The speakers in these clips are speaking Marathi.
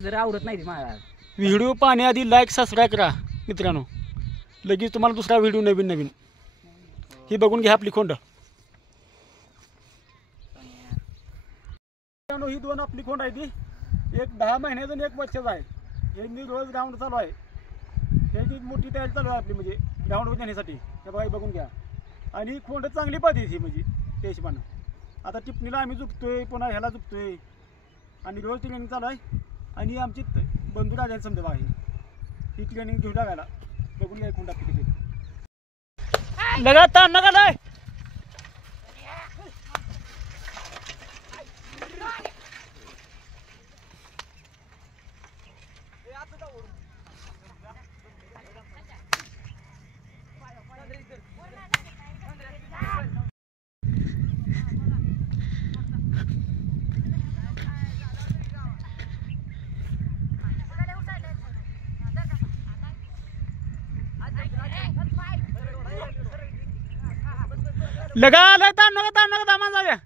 जरा आवडत नाही मला. व्हिडिओ पाहण्याआधी लाईक सबस्क्राईब करा मित्रांनो. लगेच तुम्हाला दुसरा व्हिडिओ नवीन नवीन ही बघून घ्या आपली खोंड. ही दोन आपली खोंड आहे ती एक 10 महिन्याचं आणि 1 वर्षाचं आहे. हे मी रोज ग्राउंड चालू आहे. हे ती मोठी तयारी चालू आहे आपली म्हणजे ग्राउंडवर जाण्यासाठी. हे बघा बघून घ्या. आणि खोंड चांगली पाहिजे ही म्हणजे त्या हिशोबानं. आता टिपणीला आम्ही झुकतोय पुन्हा ह्याला झुकतोय आणि रोज ट्रेनिंग चालू आहे. आणि आमची बंधू राजा समजा आहे ही ट्रेनिंग घेऊ लागायला. बघून घ्या खोंड आपली किती लगातार नका नाही. लगा ताण नका दामान जाऊया.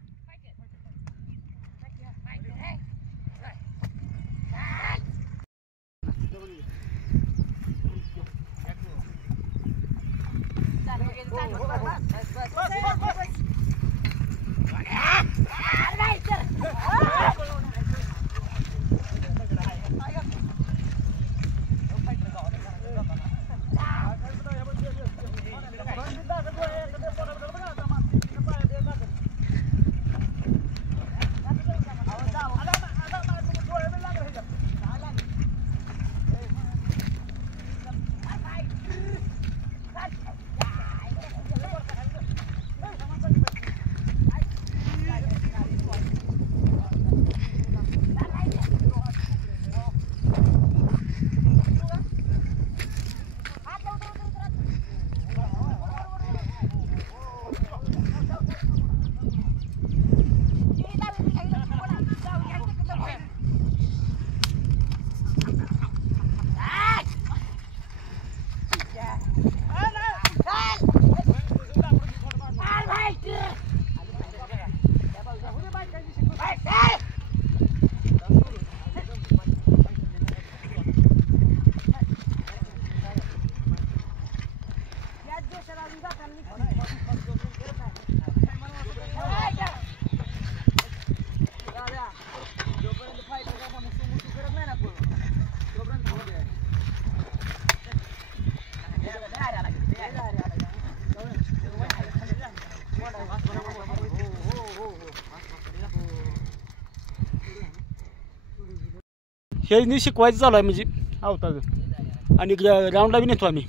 हे शिकवायचं चालू आहे म्हणजे आवताचं. आणि ग्राउंडला बी नेतो आम्ही.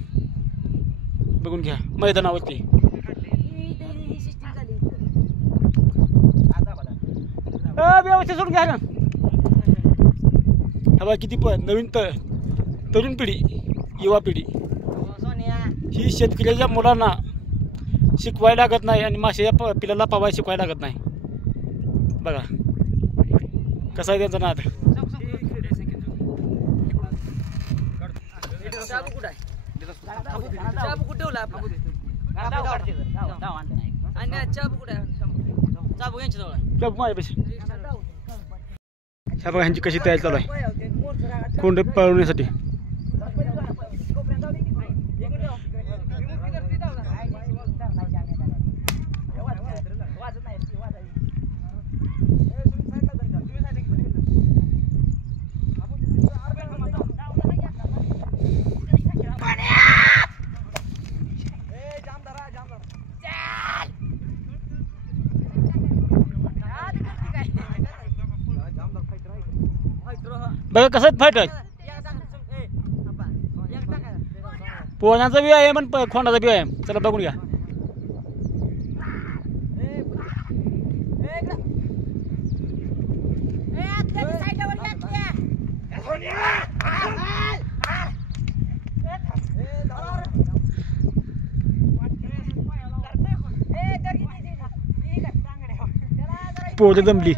बघून घ्या मैदानावरती. व्यवस्थित सोडून घ्या ना. हा किती नवीन तरुण पिढी युवा पिढी ही शेतकऱ्याच्या मुलांना शिकवायला लागत नाही आणि माशाच्या पिलाला पावायला शिकवायला लागत नाही. बघा कसा आहे त्यांचा नाद. ह्यांची कशी तयारी चालू आहे खोंड पळवण्यासाठी. बघा कसं फाईट आहे. पोहण्याचा बी आहे पण खोंडाचा बी आहे. चला बघून घ्या. पोहत जमली.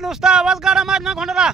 नुसता आवाज काढा माझ ना खोंडाला.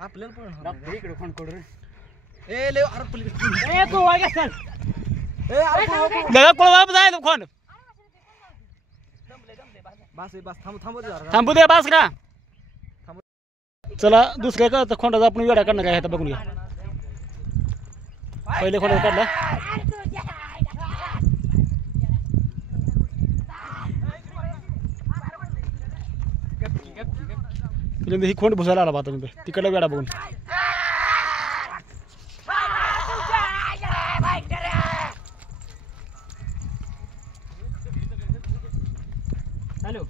आपल्याला पण इकडे फोन करू रे. ए ले अरे पलीकडे ए को वागे चल. ए अरे लगा कोण वापस आहे तो फोन. बस बस थांबू जरा थांबू दे बस का. चला दुसऱ्या का खोंडाचा आपण वेडा काढणार काय आता बघून घ्या. पहिले खोंडाचा काढला. ही खोंड भुसायला आला पाहता तिकडला वेडा बघून. हॅलो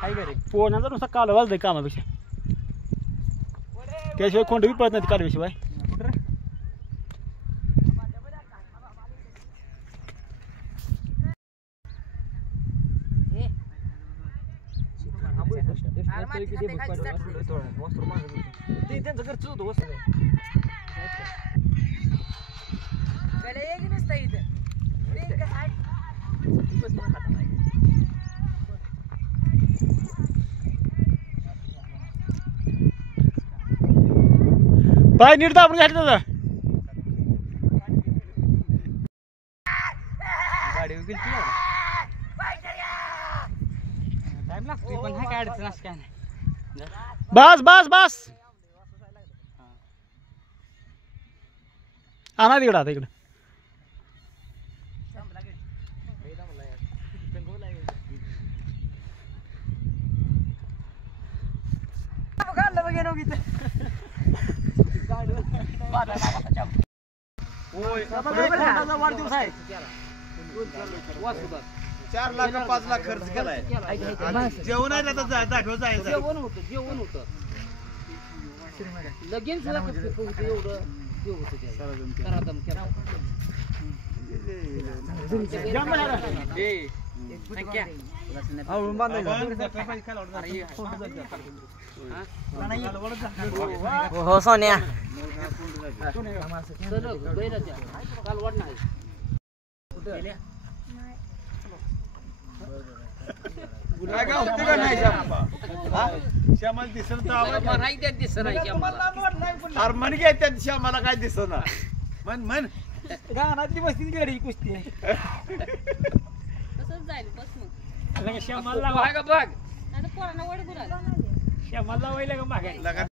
काय करे पोहण्याचा नुसता काल वाजलाय कामापेक्षा. त्याशिवाय खोंड बी पळत नाही कालविशिवाय. त्यांचं घरच होतं पाय नीट दाबून घ्यायचं त्याचा. गाडी गेली टाइम लागतो पण काय अडचण असं काय नाही. बस बस बस आणा तिकडं आता इकडं. वाढदिवस आहे. 4 लाख 5 लाख खर्च केलाय. जेवण आहे आता दाखव जायचं. जेवण होतं लगेच एवढं हे होतं करादम केला. हो सोन्या काल वाढ नाही श्यामाला दिसत श्यामाला काय दिसत ना. मन रानातली बसती गाडी कुस्ती. तसंच जाईल बस मग श्यामाला बघ आता पोरांना वड गुराल श्यामाला वाहिलं का मागायला.